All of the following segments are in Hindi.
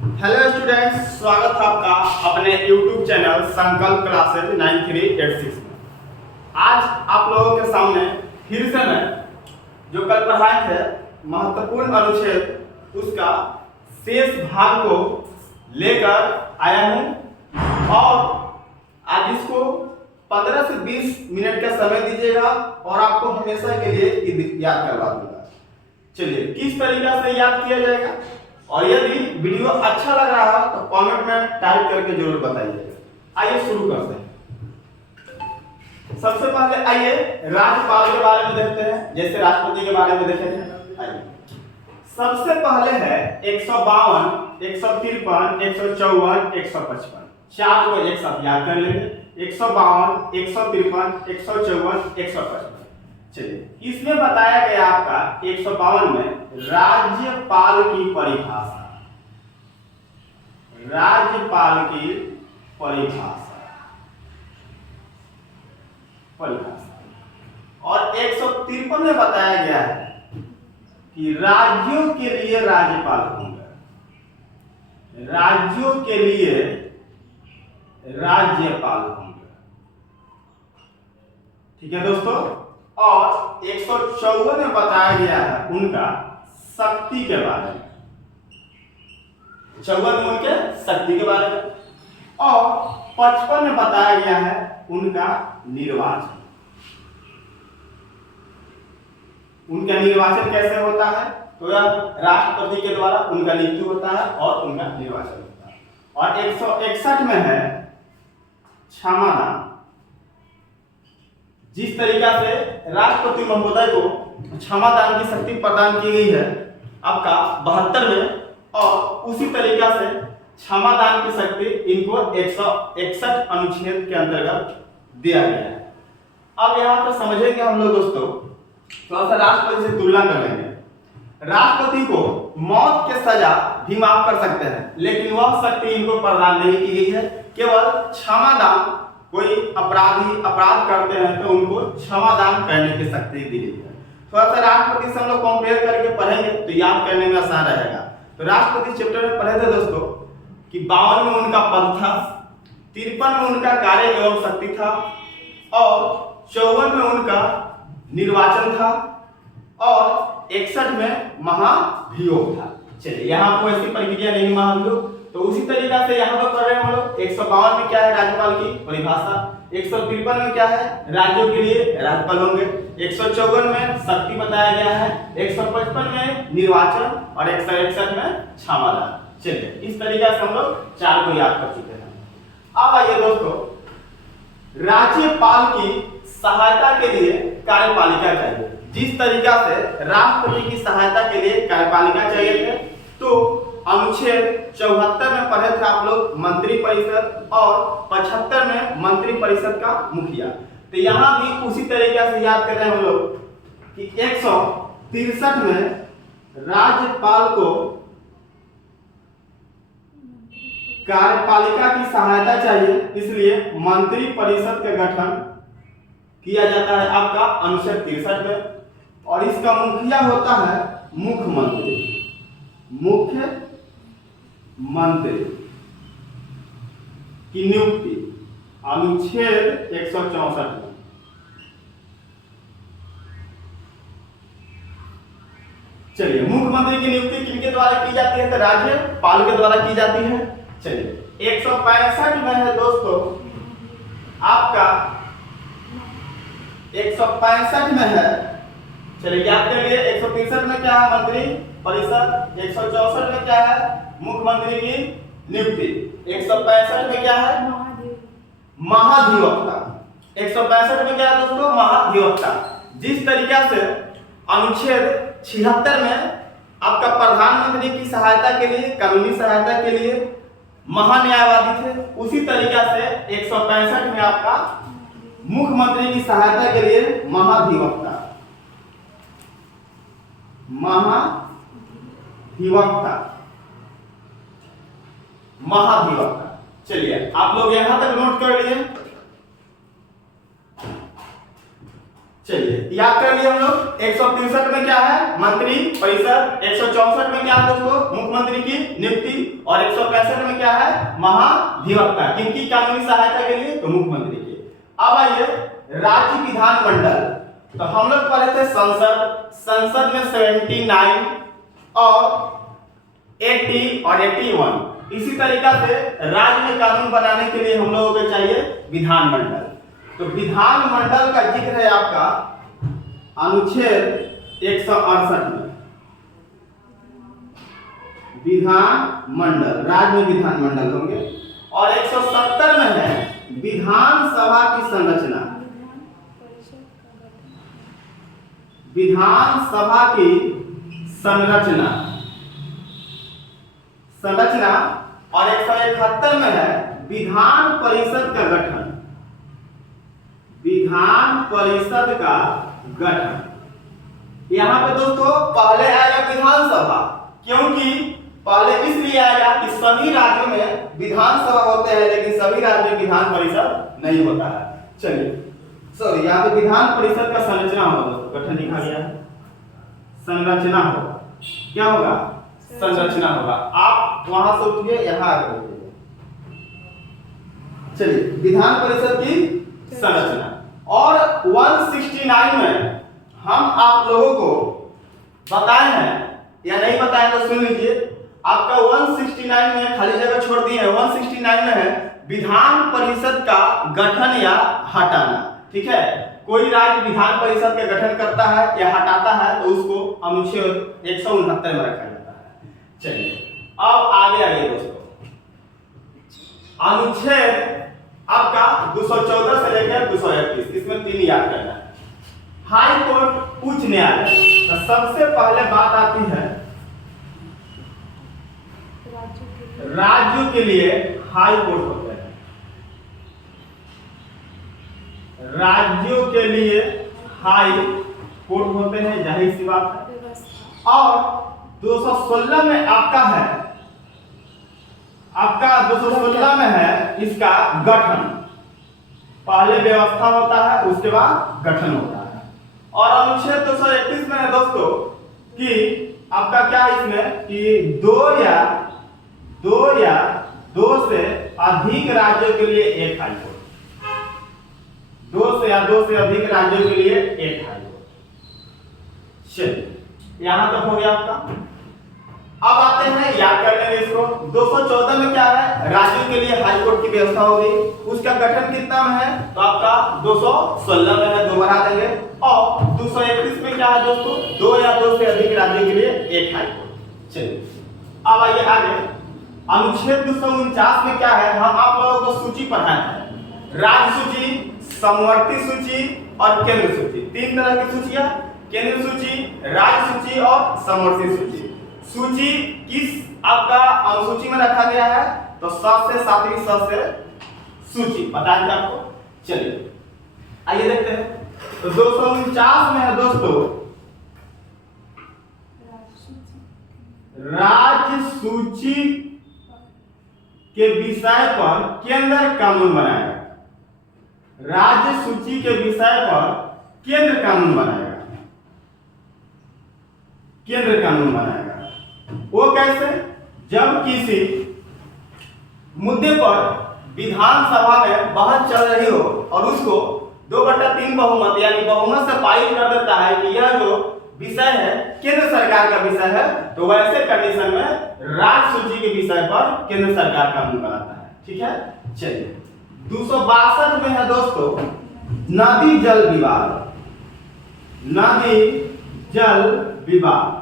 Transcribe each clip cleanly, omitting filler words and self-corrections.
हेलो स्टूडेंट्स, स्वागत है आपका अपने YouTube चैनल संकल्प क्लासेज 9386 में। आज आप लोगों के सामने फिर से मैं जो कल पढ़ाए थे महत्वपूर्ण अनुच्छेद उसका शेष भाग को लेकर आया हूं और आज इसको 15 से 20 मिनट का समय दीजिएगा और आपको हमेशा के लिए याद करवा दूंगा। चलिए किस तरीका से याद किया जाएगा और यदि वीडियो अच्छा लग रहा है तो कमेंट में टाइप करके जरूर बताइएगा। आइए शुरू करते हैं। सबसे पहले आइए राज्यपाल के बारे में देखते हैं, जैसे राष्ट्रपति के बारे में देखे थे। आइए सबसे पहले है 152, 153, 154, 155। चार को एक साथ याद कर लेंगे। 152, 153, 154, 155। चलिए इसमें बताया गया आपका 152 में राज्यपाल की परिभाषा, राज्यपाल की परिभाषा और 153 में बताया गया है कि राज्यों के लिए राज्यपाल होंगे, राज्यों के लिए राज्यपाल होंगे। ठीक है दोस्तों। और 154 में बताया गया है उनका शक्ति के बारे में, 54 में उनके शक्ति के बारे में और 55 में बताया गया है उनका निर्वाचन, उनका निर्वाचन कैसे होता है। तो यह राष्ट्रपति के द्वारा उनका नियुक्ति होता है और उनका निर्वाचन होता है। और 161 में है क्षमादान। जिस तरीका से राष्ट्रपति महोदय को क्षमादान की शक्ति प्रदान की गई है आपका 72 में, और उसी तरीका से क्षमादान की शक्ति इनको 161 अनुच्छेद के अंतर्गत दिया गया है। अब यहाँ पर समझेंगे हम लोग दोस्तों, थोड़ा सा राष्ट्रपति से तुलना कर लेंगे। राष्ट्रपति को मौत के सजा भी माफ कर सकते हैं, लेकिन वह शक्ति इनको प्रदान नहीं की गई है। केवल क्षमादान, कोई अपराधी अपराध करते हैं तो उनको क्षमादान करने की शक्ति दी गई है। थोड़ा सा राष्ट्रपति से हम लोग कंपेयर करके पढ़ेंगे तो याद करने में आसान रहेगा। तो राष्ट्रपति चैप्टर में पढ़े थे दोस्तों कि 52 में उनका पद था, 53 में उनका कार्य एवं शक्ति था और 54 में उनका निर्वाचन था और 61 में महाभियोग था। चलिए यहाँ कोई ऐसी प्रक्रिया नहीं महाभियोग। तो उसी तरीका से यहाँ पर पढ़ रहे हैं हम लोग। 152 में क्या है राज्यपाल की परिभाषा, 153 में क्या है राज्यों के लिए राज्यपाल होंगे, 154 में शक्ति बताया गया है, 155 में निर्वाचन और 161 में क्षमादान। चलिए इस तरीका से हम लोग चार को याद कर चुके हैं। अब आइए दोस्तों, राज्यपाल की सहायता के लिए कार्यपालिका चाहिए। जिस तरीका से राष्ट्रपति की सहायता के लिए कार्यपालिका चाहिए थे, तो अनुच्छेद 74 में पढ़े थे आप लोग मंत्रिपरिषद और 75 में मंत्रिपरिषद का मुखिया। तो यहाँ भी उसी तरीके से याद कर रहे हैं हम लोग कि 163 में राज्यपाल को कार्यपालिका की सहायता चाहिए, इसलिए मंत्रिपरिषद का गठन किया जाता है आपका अनुच्छेद 63 में। और इसका मुखिया होता है मुख्यमंत्री, मुख्यमंत्री की नियुक्ति अनुच्छेद 164 में। चलिए मुख्यमंत्री की नियुक्ति किनके द्वारा की जाती है, तो राज्यपाल के द्वारा की जाती है। चलिए 165 में है दोस्तों आपका, 165 में है, चलिए याद कर लिए। 163 में क्या है मंत्री परिषद, 164 में क्या है मुख्यमंत्री की नियुक्ति, 165 में क्या है महाधिवक्ता। 165 में क्या है दोस्तों महाधिवक्ता। जिस तरीका से अनुच्छेद 76 में आपका प्रधानमंत्री की सहायता के लिए, कानूनी सहायता के लिए महान्यायवादी थे, उसी तरीका से 165 में आपका मुख्यमंत्री की सहायता के लिए महाधिवक्ता, महाधिवक्ता। चलिए आप लोग यहां तक नोट कर लिए। चलिए याद कर लिए हम लोग। 163 में क्या है मंत्री परिषद, 164 में क्या है दोस्तों मुख्यमंत्री की नियुक्ति और क्या है, महाधिवक्ता। किनकी कानूनी सहायता के लिए, तो मुख्यमंत्री की। अब आइए राज्य विधानमंडल, तो हम लोग पढ़े थे संसद में 79 और 80 और 81। इसी तरीका से राज्य में कानून बनाने के लिए हम लोगों को चाहिए विधानमंडल। तो विधानमंडल का जिक्र है आपका अनुच्छेद 168 में। विधानमंडल, राज्य में विधानमंडल होंगे। और 170 में है विधानसभा की संरचना। विधानसभा की संरचना और 171 में है विधान परिषद का गठन। विधान परिषद का गठन। यहां पे दोस्तों पहले आएगा विधानसभा, क्योंकि पहले इसलिए आएगा कि सभी राज्यों में विधानसभा होते हैं लेकिन सभी राज्यों में विधान परिषद नहीं होता है। चलिए सॉरी, यहाँ पे विधान परिषद का संरचना होगा दोस्तों, गठन लिखा गया है, संरचना होगा। क्या होगा, संरचना होगा। आप वहां से उठिए, यहाँ आकर उठिए। चलिए विधान परिषद की संरचना। और 169 में हम आप लोगों को बताए हैं या नहीं बताए तो सुन लीजिए। आपका 169 में खाली जगह छोड़ दिए हैं। 169 में है विधान परिषद का गठन या हटाना। ठीक है, कोई राज्य विधान परिषद का गठन करता है या हटाता है तो उसको अनुच्छेद 169 में रखा जाता है। चलिए अब आगे दोस्तों, अनुच्छेद आपका 214 से लेकर 231, इसमें 3 याद करना है। हाई कोर्ट, उच्च न्यायालय। तो सबसे पहले बात आती है राज्यों के लिए हाई कोर्ट होते हैं। राज्यों के लिए हाई कोर्ट होते हैं, जाहिर सी बात है। और 216 में आपका है, आपका 216 में है इसका गठन। पहले व्यवस्था होता है उसके बाद गठन होता है। और अनुच्छेद 231 में है दोस्तों कि आपका क्या है इसमें कि दो से अधिक राज्यों के लिए एक हाई कोर्ट। दो से अधिक राज्यों के लिए एक हाई कोर्ट। चलिए यहां तक हो गया आपका। अब आते हैं, याद कर लेंगे इसको। 214 में क्या है, राज्यों के लिए हाई कोर्ट की व्यवस्था हो गई। उसका गठन कितना में है, तो आपका 216 में है, 2 बढ़ा देंगे। और 231 में क्या है दोस्तों, 2 या 2 से अधिक राज्यों के लिए एक हाई कोर्ट। चलिए अब आइए आगे। अनुच्छेद 249 में क्या है, हम आप लोगों को सूची पढ़ाए हैं। राज्य सूची, समवर्ती सूची और केंद्र सूची। 3 तरह की सूचियां, केंद्र सूची, राज्य सूची और समवर्ती सूची। सूची किस आपका अनुसूची में रखा गया है, तो 7 से 7वीं से सूची बताएं आपको। चलिए आइए देखते हैं। तो 249 में है दोस्तों राज्य सूची के विषय पर केंद्र कानून बनाएगा। राज्य सूची के विषय पर केंद्र कानून बनाएगा। केंद्र कानून बनाएगा वो कैसे, जब किसी मुद्दे पर विधानसभा में बहस चल रही हो और उसको 2/3 बहुमत यानी बहुमत से पारित कर देता है कि यह जो विषय है केंद्र सरकार का विषय है, तो वैसे कंडीशन में राज्य सूची के विषय पर केंद्र सरकार कानून बनाता है। ठीक है, चलिए 262 में है दोस्तों नदी जल विवाद। नदी जल विवाद,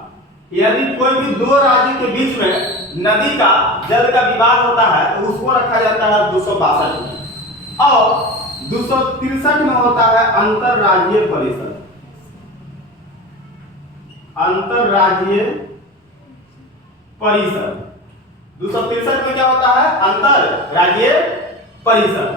यदि कोई भी 2 राज्यों के बीच में नदी का जल का विवाद होता है तो उसको रखा जाता है 262 में। और 263 में होता है अंतरराज्यीय परिषद। अंतरराज्यीय परिषद 263 में क्या होता है, अंतरराज्यीय परिषद।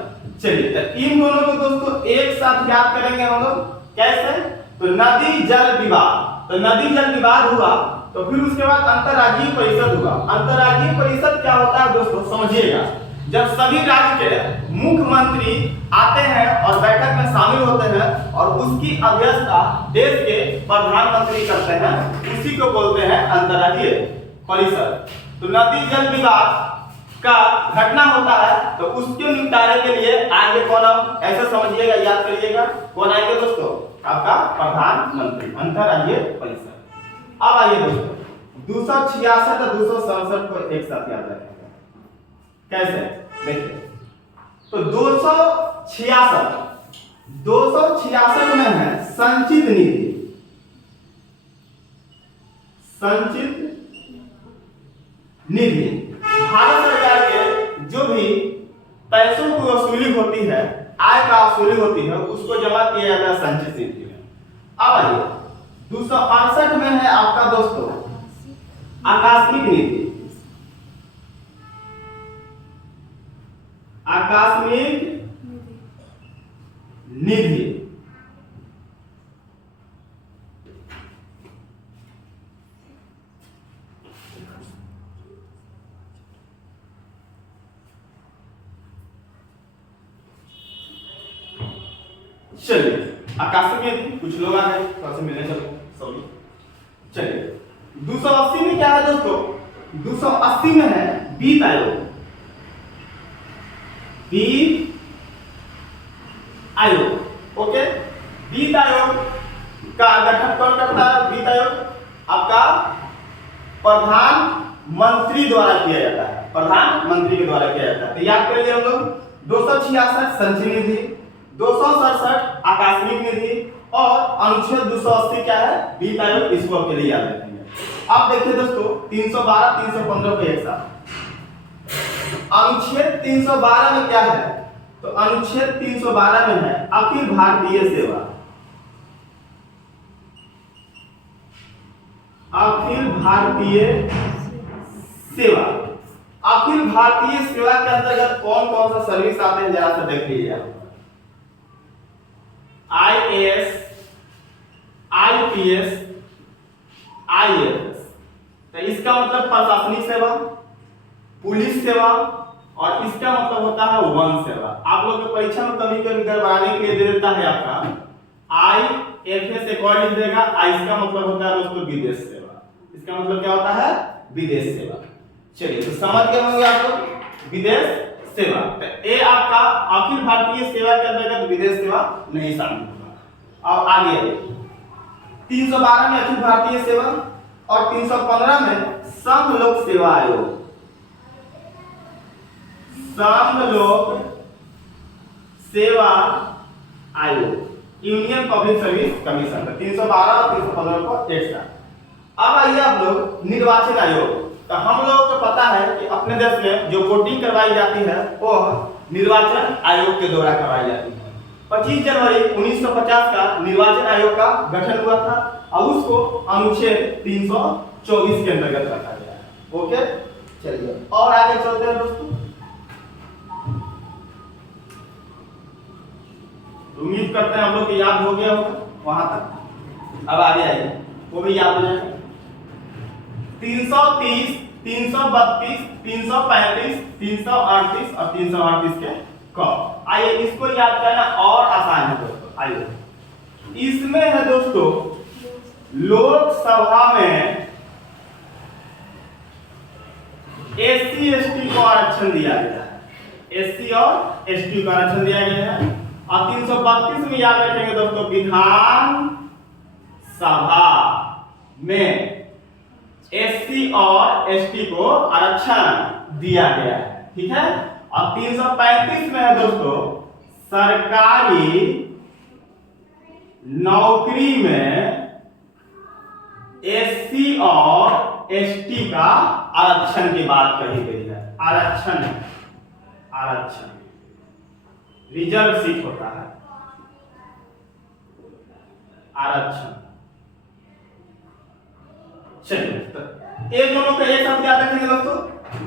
चलिए तो इन दोनों को दोस्तों एक साथ याद करेंगे हम लोग। कैसे, तो नदी जल विवाद, तो नदी जल विवाद हुआ तो फिर उसके बाद अंतरराज्यीय परिषद हुआ। अंतरराज्यीय परिषद क्या होता है दोस्तों, समझिएगा। जब सभी राज्य के मुख्यमंत्री आते हैं और बैठक में शामिल होते हैं और उसकी अध्यक्षता देश के प्रधानमंत्री करते हैं, उसी को बोलते हैं अंतरराज्यीय परिषद। तो नदी जल विवाद का घटना होता है तो उसके निपटारे के लिए आएंगे कौन, हम ऐसे समझिएगा, याद करिएगा, कौन आएंगे दोस्तों, आपका प्रधानमंत्री, अंतरराज्यीय परिषद। अब आइए दोस्तों 266 और 267 को एक साथ याद रखेंगे। कैसे, देखिए तो 266 में है संचित निधि, संचित निधि भारत सरकार के जो भी पैसों की वसूली होती है, आय का वसूली होती है, उसको जमा किया जाता है संचित निधि में। अब आइए 268 में है आपका दोस्तों आकस्मिक निधि, आकस्मिक निधि चलिए आकाशिक में कुछ लोग आ गए, थोड़ा सा मिलने चलो, सॉरी। चलिए 280 में क्या है दोस्तों, 280 में है वित्त आयोग, वित्त आयोग। ओके, वित्त आयोग का गठन कौन करता है, वित्त आयोग आपका प्रधानमंत्री द्वारा किया जाता है, प्रधानमंत्री के द्वारा किया जाता है। तो याद करिए हम लोग 266 संचित निधि, 267 आकस्मिक निधि और अनुच्छेद 280 क्या है, वित्त आयोग, इसको आपके लिए याद रखेंगे। अब देखिए दोस्तों 312 315 को एक साथ, अनुच्छेद 312 में क्या है, तो अनुच्छेद 312 में है अखिल भारतीय सेवा, अखिल भारतीय सेवा। अखिल भारतीय सेवा के अंतर्गत कौन कौन सा सर्विस आते हैं, जरा सा देख लीजिए आप। IAS, IPS, IAS, तो इसका मतलब प्रशासनिक सेवा, पुलिस सेवा, और इसका मतलब होता है वन सेवा। आप लोग के परीक्षा में कभी कभी करवाने के लिए दे देता है आपका IFS अकॉर्डिंग देगा, इसका मतलब होता है दोस्तों विदेश सेवा, इसका मतलब क्या होता है, विदेश सेवा। चलिए तो समझ गए होंगे आप लोग विदेश सेवा। तो ये आपका अखिल भारतीय सेवा के अंतर्गत विदेश सेवा नहीं शामिल होगा। अब आगे 312 में अखिल भारतीय सेवा और 315 में संघ लोक सेवा आयोग, संघ लोक सेवा आयोग, यूनियन पब्लिक सर्विस कमीशन। 312 और 315 को एक साथ। अब आइए आप लोग निर्वाचन आयोग। तो हम लोगों को पता है कि अपने देश में जो वोटिंग करवाई जाती है वो निर्वाचन आयोग के द्वारा करवाई जाती है। 25 जनवरी 1950 का निर्वाचन आयोग का गठन हुआ था और उसको अनुच्छेद 324 के अंतर्गत रखा गया है। ओके, चलिए और आगे चलते हैं दोस्तों। उम्मीद करते हैं हम लोग को याद हो गया होगा वहां तक। अब आगे आइए, वो भी याद हो जाएगा। 330, 332, 335, 338 और 338 के क। आइए इसको याद करना और आसान है दोस्तों। आइए इसमें है दोस्तों लोकसभा में SC ST को आरक्षण दिया गया है, SC और ST को आरक्षण दिया गया है। और 332 में याद रखेंगे दोस्तों विधान सभा में SC और ST को आरक्षण दिया गया है, ठीक है। और 335 में है दोस्तों सरकारी नौकरी में SC और ST का आरक्षण की बात कही गई है। आरक्षण, आरक्षण रिजर्व सीट होता है, आरक्षण। चलिए ये दोनों का एक साथ याद रखेंगे दोस्तों।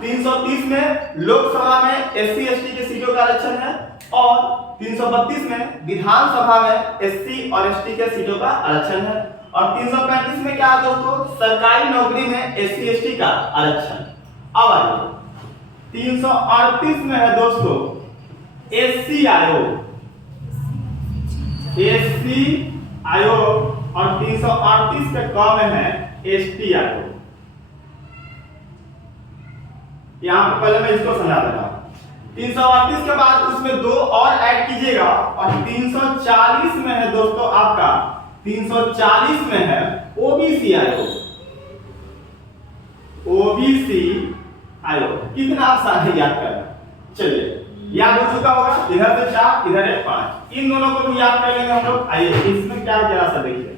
330 में लोकसभा में SC ST के सीटों का आरक्षण है और 332 में विधानसभा में SC और ST के सीटों का आरक्षण है। और 335 में क्या है दोस्तों, सरकारी नौकरी में SC ST का आरक्षण। अब आइए 338 में है दोस्तों SC आयोग, SC आयोग। और 338 के क में है ST आयोग, यहाँ पे पहले मैं इसको समझा दे रहा हूँ। 338 के बाद उसमें 2 और ऐड कीजिएगा और 340 में है दोस्तों आपका, 340 में है ओबीसी आयोग। ओबीसी आयोग कितना आसान है याद करना। चलिए याद हो चुका होगा, इधर से 4 इधर है 5, इन दोनों को भी याद कर लेंगे हम लोग। आइए इसमें क्या है जरा सा देखिए।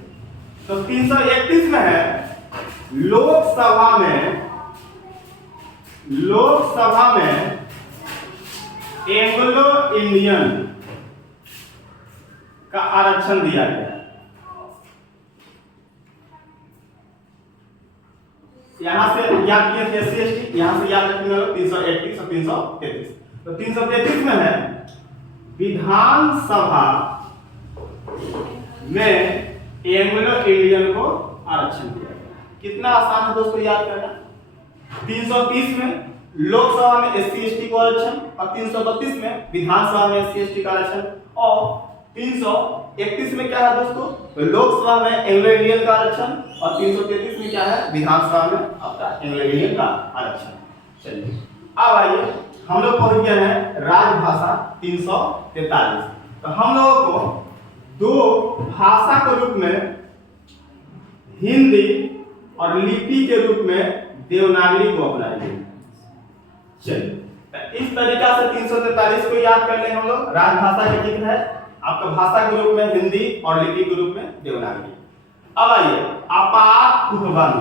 तो 331 में है लोकसभा में एंग्लो इंडियन का आरक्षण दिया गया। यहां से याद किए थे एससी एसटी, यहां से याद रखेंगे 331 और 333। तो 333 में है विधानसभा में एंग्लो इंडियन को आरक्षण दिया गया। कितना आसान है दोस्तों याद करना। 330 में लोकसभा में एससी एसटी को आरक्षण और 332 में विधानसभा में एससी एसटी का आरक्षण और 331 में क्या है दोस्तों, लोकसभा में एंग्लो इंडियन का आरक्षण और 333 में क्या है, विधानसभा में आपका एंग्लो इंडियन का आरक्षण। चलिए अब आइए हम लोग पहुंच गए हैं राजभाषा 343। तो हम लोगों को 2 भाषा के रूप में हिंदी और लिपि के रूप में देवनागरी को अपनाई गई। चलिए इस तरीका से 343 को याद कर लेंगे हम लोग। राजभाषा के जिक्र है आपका भाषा के रूप में हिंदी और लिपि के रूप में देवनागरी। अब आइए आपात उपबंध।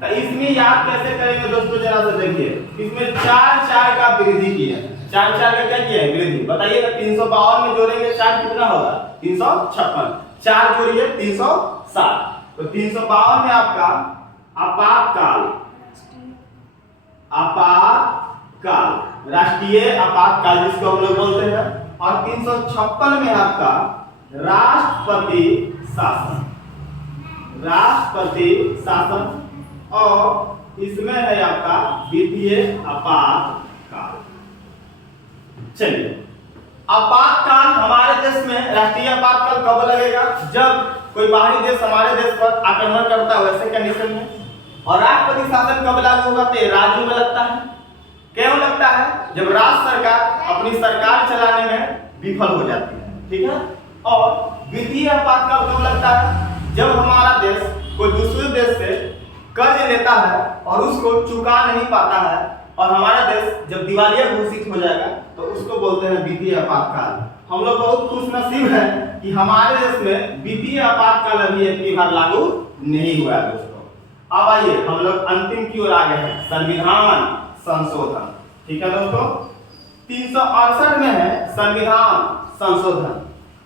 तो इसमें याद कैसे करेंगे दोस्तों जरा से देखिए। इसमें 4 का वृद्धि किया है। 4 का क्या किया है, वृद्धि। बताइए ना 352 में जोड़ेंगे 4 कितना होगा, 356। 4 जोड़िए 360। तो 352 में आपका आपातकाल राष्ट्रीय आपातकाल जिसको हम लोग बोलते हैं, और 356 में आपका राष्ट्रपति शासन और इसमें है आपका द्वितीय आपातकाल। चलिए आपातकाल हमारे देश में राष्ट्रीय आपातकाल कब लगेगा, जब कोई बाहरी देश हमारे देश पर आक्रमण करता है वैसे कंडीशन में। और राष्ट्रपति शासन कब लागू होगा, तो राज्यों में लगता है। क्यों लगता है, जब राज्य सरकार अपनी सरकार चलाने में विफल हो जाती है, ठीक है। और द्वितीय आपातकाल कब लगता है, जब हमारा देश कोई दूसरे देश से कर्ज लेता है और उसको चुका नहीं पाता है और हमारा देश जब दिवालिया घोषित हो जाएगा तो उसको बोलते हैं द्वितीय आपातकाल। हम लोग बहुत खुशनसीब हैं कि हमारे देश में द्वितीय आपातकाल अभी एक बार लागू नहीं हुआ है दोस्तों। अब आइए हम लोग अंतिम की ओर आ गए हैं, संविधान संशोधन। ठीक है दोस्तों, 368 में है संविधान संशोधन।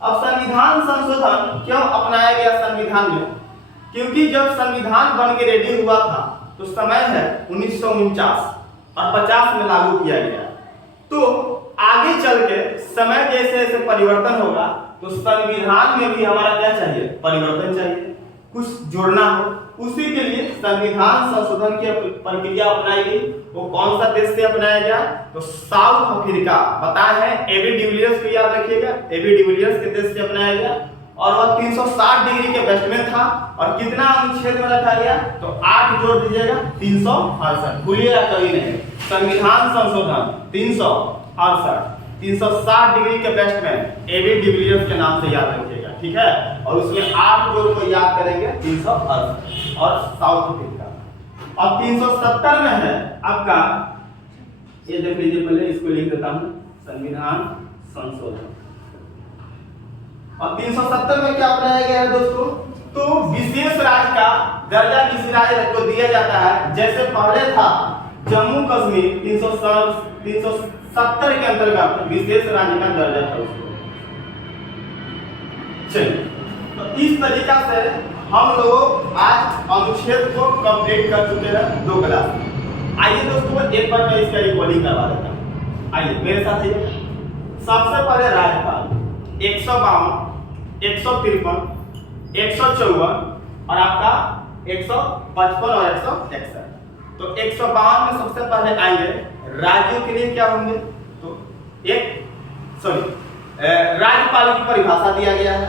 अब संविधान संशोधन क्यों अपनाया गया संविधान में, क्योंकि जब संविधान बन के रेडी हुआ था तो समय है 1949 और 50 में लागू किया गया। तो आगे चल के समय जैसे जैसे परिवर्तन होगा तो संविधान में भी हमारा क्या चाहिए, परिवर्तन चाहिए, कुछ जोड़ना हो। उसी के लिए संविधान संशोधन की प्रक्रिया अपनाई गई। वो कौन सा देश से अपनाया गया, तो साउथ अफ्रीका। बताए हैं एबी डिविलियर्स को याद रखिएगा, एबी डिविलियर्स के देश से अपनाया गया और वह 360 डिग्री के वेस्ट में था। और कितना अनुच्छेद में रखा गया, तो 8 जोड़ दीजिएगा 368। भूलिएगा कभी नहीं, संविधान संशोधन 368, 360 डिग्री के वेस्ट में एबी डिविलियर्स के नाम से याद रखिएगा, ठीक है। और उसमें 8 जोड़ को याद करेंगे 368 और साउथ अफ्रीका। अब 370 में है आपका, ये देख लीजिए, पहले इसको लिख देता हूं, संविधान संशोधन। और 370 में क्या अपनाया गया है दोस्तों, तो विशेष राज्य का दर्जा किसी राज्य को दिया जाता है। जैसे पहले था जम्मू कश्मीर 370 के अंतर्गत विशेष राज्य का दर्जा था उसको। चलिए, तो इस तरीका से हम लोग आज अनुच्छेद को कंप्लीट कर चुके हैं 2 क्लास में। आइए दोस्तों एक बार मैं इसका रिकॉर्डिंग करवा देता हूँ। आइए मेरे साथ आइए। सबसे पहले राज्यपाल 152, 153, 154 और आपका 155 और 161। तो 152 में सबसे पहले आएंगे राज्यों के लिए क्या होंगे, तो राज्यपाल की परिभाषा दिया गया है।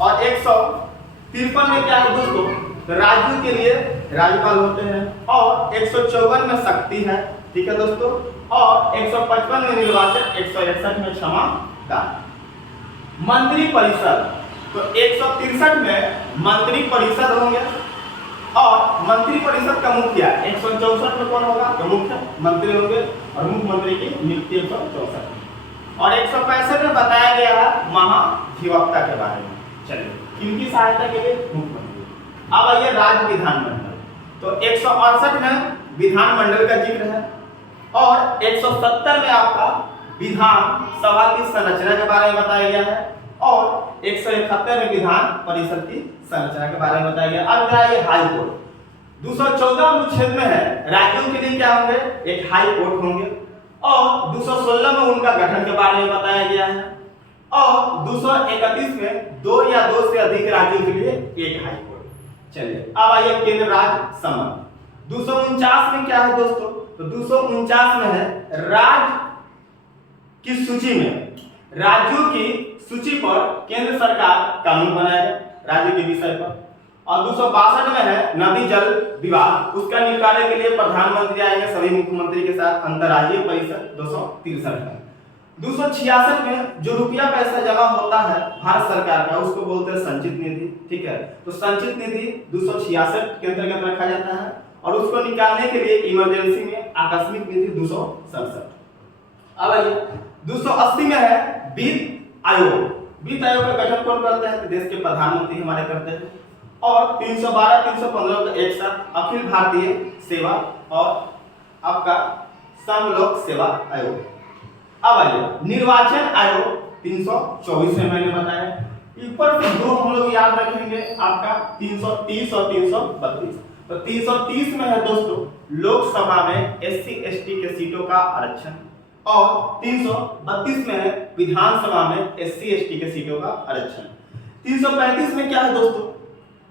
और 153 में क्या है दोस्तों, राज्यों के लिए राज्यपाल होते हैं, और 154 में शक्ति है, ठीक है दोस्तों, और 155 में निर्वाचन, 161 में क्षमा दान। मंत्री परिषद, तो 163 में मंत्री परिषद होंगे, और मंत्री परिषद का मुखिया 164 में कौन होगा, तो मुख्य मंत्री होंगे, और मुख्यमंत्री की नियुक्ति 164 में, और 165 में बताया गया है महाधिवक्ता के बारे में। चलिए, किनकी सहायता के लिए, मुख्यमंत्री। अब आइए राज्य विधानमंडल, तो 168 में विधानमंडल का जिक्र है, और 170 में आपका विधान सभा की संरचना के बारे में बताया गया है, और 171 में विधान परिषद की संरचना के बारे में बताया गया। अब ये हाई कोर्ट 214 अनुच्छेद में है, राज्यों के लिए क्या होंगे, एक हाई कोर्ट होंगे, और 216 में उनका गठन के बारे में बताया गया है, और 231 में 2 या 2 से अधिक राज्यों के लिए एक हाई कोर्ट। चलिए, अब आइए केंद्र राज्य संबंध। 249 में क्या है दोस्तों, तो 249 में है राज्य की सूची में, राज्यों की सूची पर केंद्र सरकार कानून बनाएगा राज्य के विषय पर, और 262 में है नदी जल विवाद, उसका निपटारे के लिए प्रधानमंत्री आएंगे सभी मुख्यमंत्री के साथ, अंतर्राज्यीय परिषद 263 में। 266 में जो रुपया पैसा जमा होता है भारत सरकार का, उसको बोलते हैं संचित निधि, ठीक है, तो संचित निधि 266 के अंतर्गत रखा जाता है, और उसको निकालने के लिए इमरजेंसी में आकस्मिक निधि 267। अब आइए 280 में है वित्त आयोग। वित्त आयोग का गठन कौन करते हैं, तो देश के प्रधानमंत्री हमारे करते हैं, और 312 315 का एक साथ अखिल भारतीय सेवा और आपका संघ लोक सेवा आयोग। अब आइए निर्वाचन आयोग 324 में मैंने बताया, ऊपर से दो हम लोग याद रखेंगे, आपका 330 और 332। तो 330 में है दोस्तों लोकसभा में एससी एसटी के सीटों का आरक्षण, और 332 में है विधानसभा में एससी एसटी के सीटों का आरक्षण। 335 में क्या है दोस्तों,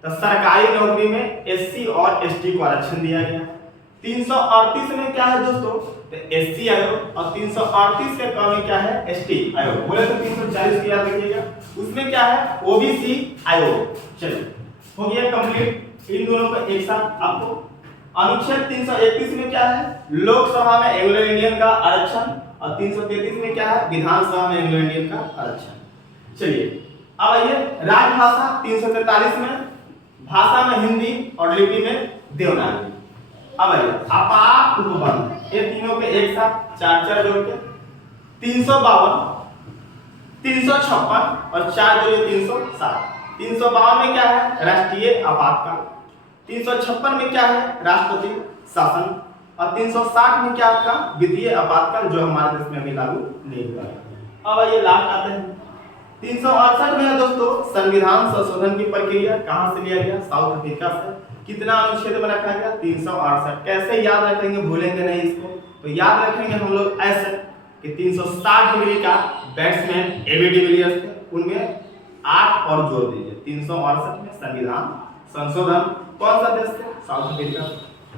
तो सरकारी नौकरी में एससी और एसटी को आरक्षण दिया गया। 338 में क्या है दोस्तों, तो एससी आयोग, और 338 के क्रम में क्या है, एसटी आयोग। बोले तो 340 की याद रखिएगा, उसमें क्या है, ओबीसी आयोग। चलिए, हो गया कंप्लीट इन दोनों का एक साथ। आपको अनुच्छेद 331 में क्या है, लोकसभा में एंग्लो इंडियन का आरक्षण, और 333 में क्या है, विधानसभा में एंग्लो इंडियन का आरक्षण। चलिए, अब आइए राजभाषा 343 में भाषा में हिंदी और लिपि में देवनागरी। अब आइए आपात उपबंध, ये तीनों के एक साथ चार चार जोड़ के 352 356 और 4 जोड़े 307। 352 में क्या है, राष्ट्रीय आपातकाल। 356 में क्या है, राष्ट्रपति शासन, और 360 में क्या आपका वित्तीय आपातकाल, जो हमारे देश में अभी लागू नहीं हुआ है। अब ये लास्ट आते हैं 368 में है दोस्तों संविधान संशोधन की प्रक्रिया, कहां से लिया गया, साउथ अफ्रीका से। कितना अनुच्छेद में रखा गया, 368। कैसे याद रखेंगे, भूलेंगे नहीं इसको, तो याद रखेंगे हम लोग ऐसे कि 360 डिग्री का बैट्समैन एबी डिविलियर्स थे, उनमें 8 और जोड़ दीजिए। 368 में संविधान संशोधन कौन सा देश थे, साउथ अफ्रीका।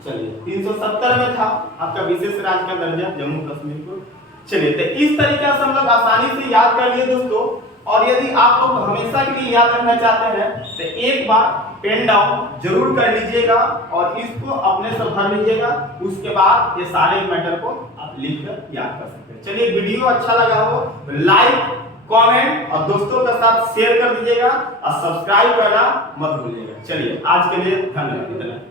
चलिए, 370 में था आपका विशेष राज्य का दर्जा जम्मू कश्मीर को। चलिए, तो इस तरीके से हम लोग आसानी से याद कर लिए दोस्तों, और यदि आप लोग हमेशा के लिए याद रखना चाहते हैं तो एक बार पेन डाउन जरूर कर लीजिएगा, और इसको अपने से भर लीजिएगा, उसके बाद ये सारे मैटर को आप लिख कर याद कर सकते हैं। चलिए, वीडियो अच्छा लगा हो तो लाइक, कमेंट और दोस्तों के साथ शेयर कर दीजिएगा, और सब्सक्राइब करना मत भूलिएगा। चलिए, आज के लिए धन्यवाद।